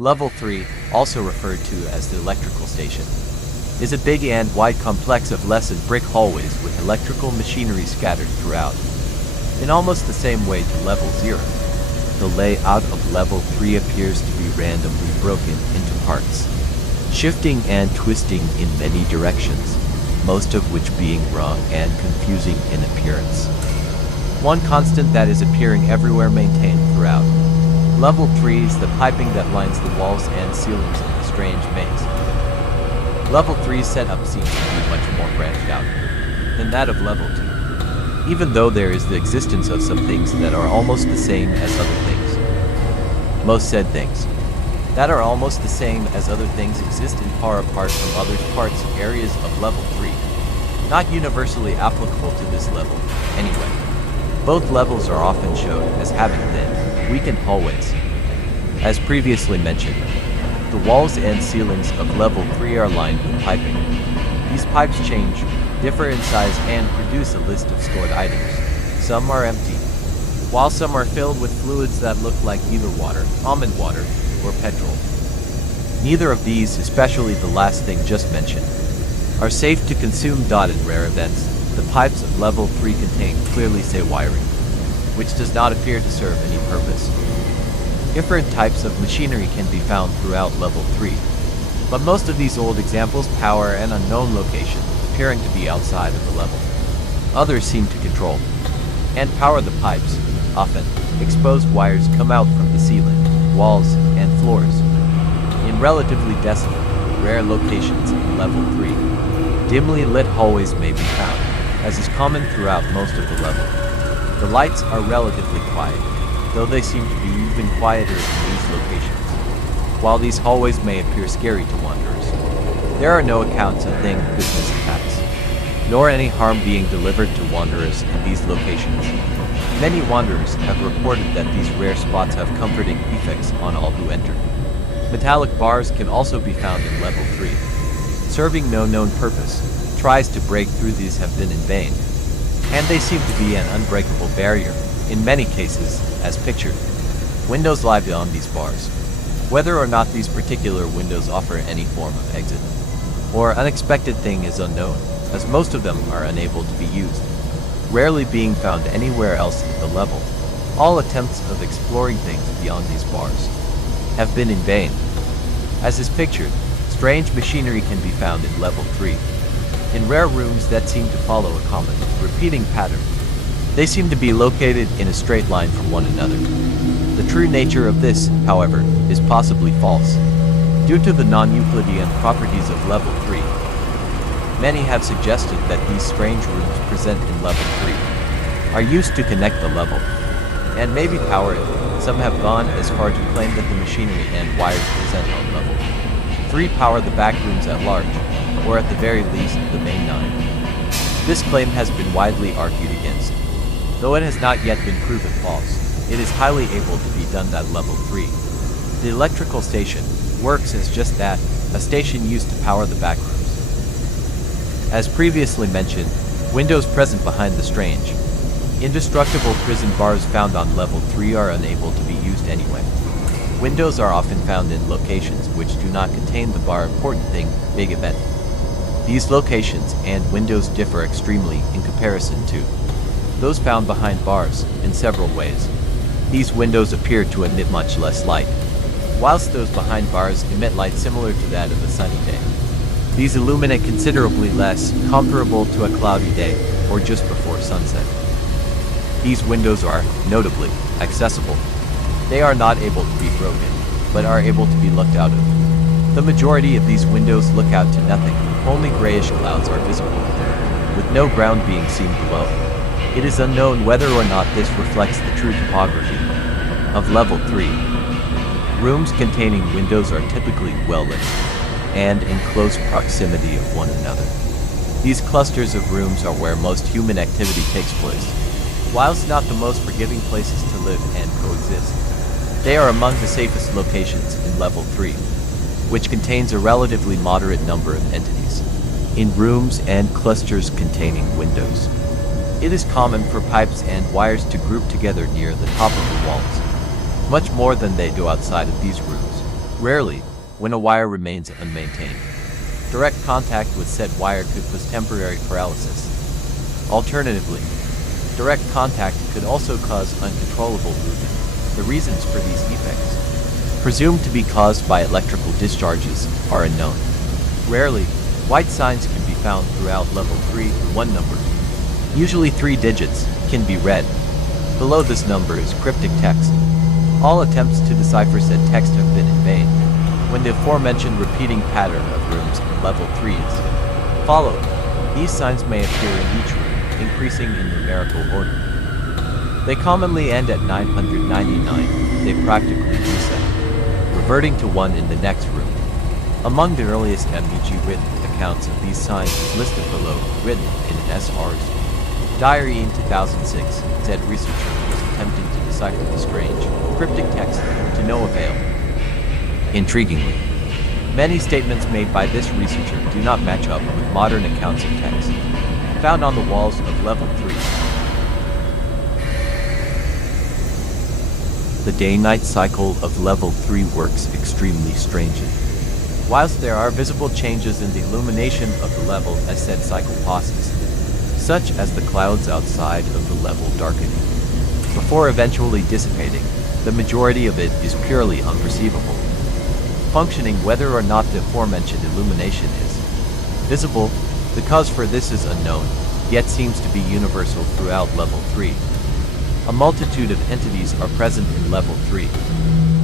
Level 3, also referred to as the electrical station, is a big and wide complex of lesson brick hallways with electrical machinery scattered throughout. In almost the same way to Level 0, the layout of Level 3 appears to be randomly broken into parts, shifting and twisting in many directions, most of which being wrong and confusing in appearance. One constant that is appearing everywhere maintained throughout Level 3 is the piping that lines the walls and ceilings of the strange maze. Level 3's setup seems to be much more branched out than that of Level 2, even though there is the existence of some things that are almost the same as other things. Most said things that are almost the same as other things exist in far apart from other parts of areas of Level 3, not universally applicable to this level, anyway. Both levels are often shown as having thin, weakened hallways. As previously mentioned, the walls and ceilings of Level 3 are lined with piping. These pipes change, differ in size, and produce a list of stored items. Some are empty, while some are filled with fluids that look like either water, almond water, or petrol. Neither of these, especially the last thing just mentioned, are safe to consume. In rare events, the pipes of Level 3 contain clearly say wiring, which does not appear to serve any purpose. Different types of machinery can be found throughout Level 3, but most of these old examples power an unknown location, appearing to be outside of the level. Others seem to control and power the pipes. Often, exposed wires come out from the ceiling, walls, and floors. In relatively desolate, rare locations in Level 3, dimly lit hallways may be found, as is common throughout most of the level. The lights are relatively quiet, though they seem to be even quieter in these locations. While these hallways may appear scary to wanderers, there are no accounts of business attacks, nor any harm being delivered to wanderers in these locations. Many wanderers have reported that these rare spots have comforting effects on all who enter. Metallic bars can also be found in Level 3, serving no known purpose. Tries to break through these have been in vain, and they seem to be an unbreakable barrier, in many cases, as pictured. Windows lie beyond these bars. Whether or not these particular windows offer any form of exit or unexpected thing is unknown, as most of them are unable to be used, rarely being found anywhere else in the level. All attempts of exploring things beyond these bars have been in vain. As is pictured, strange machinery can be found in Level 3. In rare rooms that seem to follow a common, repeating pattern, they seem to be located in a straight line from one another. The true nature of this, however, is possibly false, due to the non-Euclidean properties of Level 3. Many have suggested that these strange rooms present in Level 3 are used to connect the level, and maybe power it. Some have gone as far to claim that the machinery and wires present on Level 3 power the Backrooms at large, or at the very least, the main 9. This claim has been widely argued against. Though it has not yet been proven false, it is highly able to be done at Level 3. The electrical station works as just that, a station used to power the Backrooms. As previously mentioned, windows present behind the strange, indestructible prison bars found on Level 3 are unable to be used anyway. Windows are often found in locations which do not contain the bar important thing, big event. These locations and windows differ extremely in comparison to those found behind bars in several ways. These windows appear to emit much less light, whilst those behind bars emit light similar to that of a sunny day. These illuminate considerably less, comparable to a cloudy day or just before sunset. These windows are, notably, accessible. They are not able to be broken, but are able to be looked out of. The majority of these windows look out to nothing, only grayish clouds are visible, with no ground being seen below. It is unknown whether or not this reflects the true topography of Level 3. Rooms containing windows are typically well lit and in close proximity of one another. These clusters of rooms are where most human activity takes place. Whilst not the most forgiving places to live and coexist, they are among the safest locations in Level 3, which contains a relatively moderate number of entities in rooms and clusters containing windows. It is common for pipes and wires to group together near the top of the walls, much more than they do outside of these rooms. Rarely, when a wire remains unmaintained. Direct contact with said wire could cause temporary paralysis. Alternatively, direct contact could also cause uncontrollable movement. The reasons for these effects, presumed to be caused by electrical discharges, are unknown. Rarely, white signs can be found throughout level 3. One number, usually 3 digits, can be read. Below this number is cryptic text. All attempts to decipher said text have been in vain. When the aforementioned repeating pattern of rooms in level 3 is followed, these signs may appear in each room, increasing in numerical order. They commonly end at 999. They practically reset, reverting to 1 in the next room. Among the earliest MBG written accounts of these signs is listed below, written in an SR's diary in 2006. Said researcher was attempting to decipher the strange, cryptic text to no avail. Intriguingly, many statements made by this researcher do not match up with modern accounts of text found on the walls of level 3. The day-night cycle of level 3 works extremely strangely. Whilst there are visible changes in the illumination of the level as said cycle passes, such as the clouds outside of the level darkening, before eventually dissipating, the majority of it is purely unperceivable. Functioning whether or not the aforementioned illumination is visible, the cause for this is unknown, yet seems to be universal throughout level 3. A multitude of entities are present in level 3,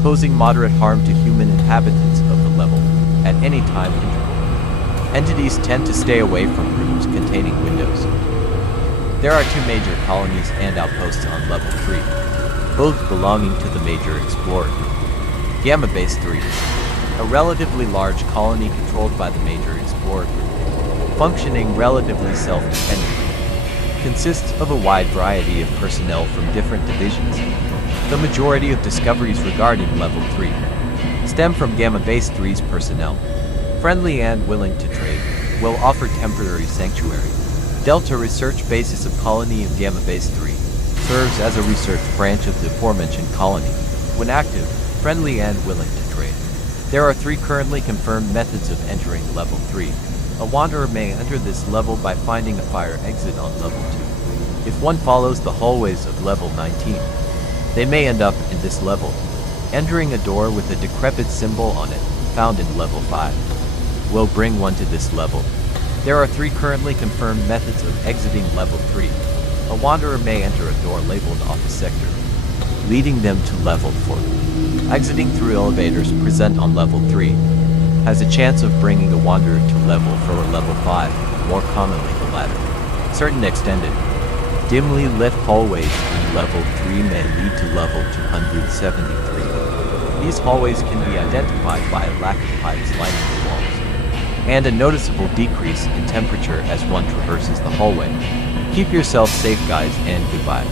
posing moderate harm to human inhabitants of the level at any time interval. Entities tend to stay away from rooms containing windows. There are 2 major colonies and outposts on level 3, both belonging to the major explorer group. Gamma Base 3, a relatively large colony controlled by the major explorer group, functioning relatively self-dependently, consists of a wide variety of personnel from different divisions. The majority of discoveries regarding level 3 stem from Gamma Base 3's personnel. Friendly and willing to trade, will offer temporary sanctuary. Delta Research Basis of Colony of Gamma Base 3 serves as a research branch of the aforementioned colony. When active, friendly and willing to trade. There are 3 currently confirmed methods of entering level 3. A wanderer may enter this level by finding a fire exit on level 2. If one follows the hallways of level 19, they may end up in this level, entering a door with a decrepit symbol on it, found in level 5. Will bring one to this level. There are 3 currently confirmed methods of exiting level 3. A wanderer may enter a door labeled Office Sector, leading them to level 4. Exiting through elevators present on level 3 has a chance of bringing a wanderer to level 4 or level 5, more commonly the latter. Certain extended, dimly lit hallways in level 3 may lead to level 273. These hallways can be identified by a lack of pipes lining the walls, and a noticeable decrease in temperature as one traverses the hallway. Keep yourself safe, guys, and goodbye.